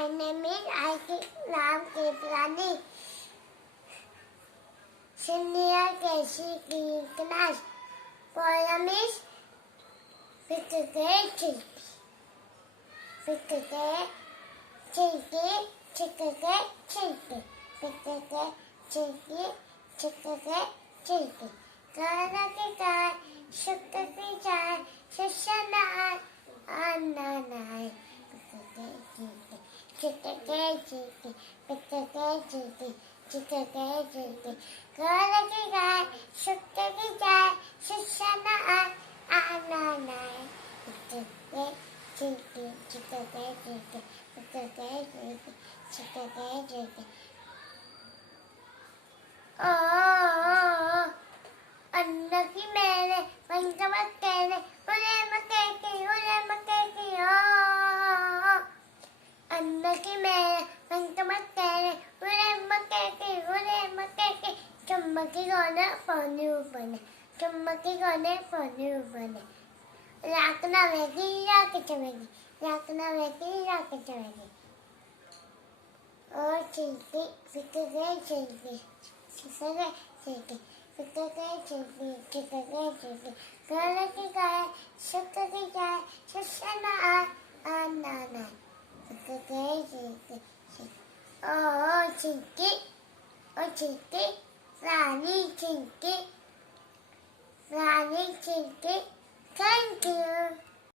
My name is Aisha Ram Keplani. Senior KC class. Poem is Pickle Chilpi. Pickle Chilpi, Chickle Chilpi. Pickle Chilpi, Chickle Chilpi. Kara ki kai, shukka ki chai, shashana ananai. Pickle Chilpi, Chickle Chilpi. Pickle Chilpi, Chickle Chilpi. Kara ki kai, shukka ki chai, shashana ananai. Pickle Chilpi, Chickle Chilpi. Pickle Chilpi, Chickle Chilpi. Oh, annaki mere vankamakene ule makeki oh, annaki mere vankamakene ule makeki chummaki gone phone upane chummaki gone phone upane rakna vegi rakchavegi rakna vegi rakchavegi oh chilpi pickle chilpi Chickle chilpi, pickle chilpi, chickle chilpi. Kara ki kai, shukka ki chai, shashana anana. Pickle chilpi, oh chilpi, Rani chilpi, Rani chilpi. Thank you.